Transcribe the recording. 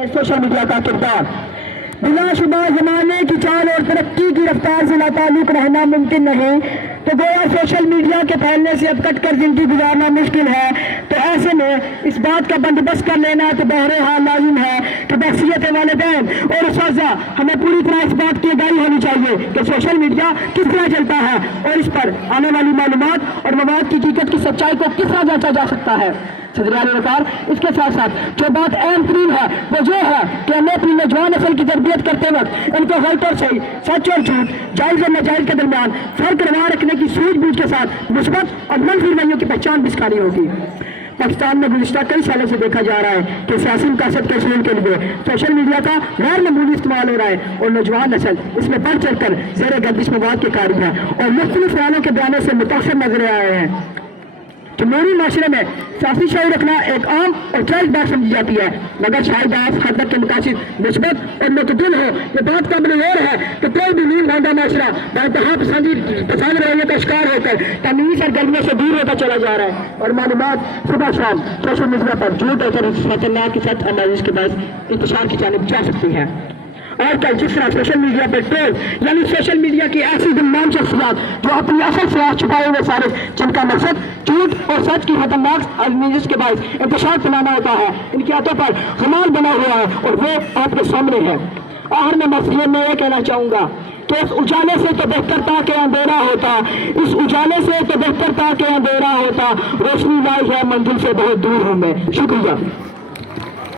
Social media का किरदार बिलाशुबा जमाने की चाल और तरक्की की रफ्तार से लाताल्लुक रहना मुमकिन नहीं, तो गोया सोशल मीडिया के फैलने से अब कट कर जिंदगी गुजारना मुश्किल है। तो ऐसे में इस बात का बंदोबस्त कर लेना तो बहरहाल लाजिम है कि बहसियत वालिदैन और उस्ताज़ा हमें पूरी तरह इस बात की आगाही होनी चाहिए कि सोशल मीडिया किस तरह चलता है और इस पर आने वाली मालूमात और मवाद की हकीकत की सच्चाई को किस तरह जांचा जा सकता है। सदर इसके साथ साथ जो बात अहम तरीन है वो जो है कि हमें अपनी नौजवान नस्ल की तरबियत करते वक्त इनको गलत और सही, सच और झूठ, जायज़ और नाजायज़ के दरमियान फर्क रवा रखने की सूझबूझ के साथ मुस्बत और मंफी रवैयों की पहचान भी सिखानी होगी। पाकिस्तान में गुज़िश्ता कई सालों से देखा जा रहा है कि सियासी मकासद के हसूल के लिए सोशल मीडिया का गैर मामूली इस्तेमाल हो रहा है और नौजवान नस्ल इसमें बढ़ चढ़ कर ज़ेर गर्दिश मवाद के कारी है और मुख्तलिफ ख्यालों के बयानों से मुतासर नजर आ रहे हैं। जमहूरी माशरे में सियासी शायरी रखना एक आम और जायज़ बात समझी जाती है, मगर शायद आप हद तक के मुकासिद मुस्बत और मुतदिल हो। ये बात काबिल गौर है कि कोई भी नीम खानदा माशरा बेइंतहा पसंद रवैये का शिकार होकर तमीज़ और गर्मियों से दूर होता चला जा रहा है और मालूमात सुबह शाम सोशल मीडिया पर झूठ और खतरनाक के साथ अनाइज के बाद इंतशार की जानिब जा सकती है। और कल जिस तरह सोशल मीडिया पर ट्रोल यानी सोशल मीडिया की ऐसी गुमनाम शख्सियत जो अपनी असल से छुपाए हुए सारे जिनका मकसद झूठ और सच की खतरनाक आज़मूइश के बाद इंतशार फैलाना होता है, इनके हाथों पर कमाल बना हुआ है और वो आपके सामने है। आखिर में मसले में ये कहना चाहूँगा कि इस उजाले से तो बेहतर था कि अंधेरा होता, इस उजाले से तो बेहतर था कि अंधेरा होता, रोशनी लाई है मंजिल से बहुत दूर हूँ मैं। शुक्रिया।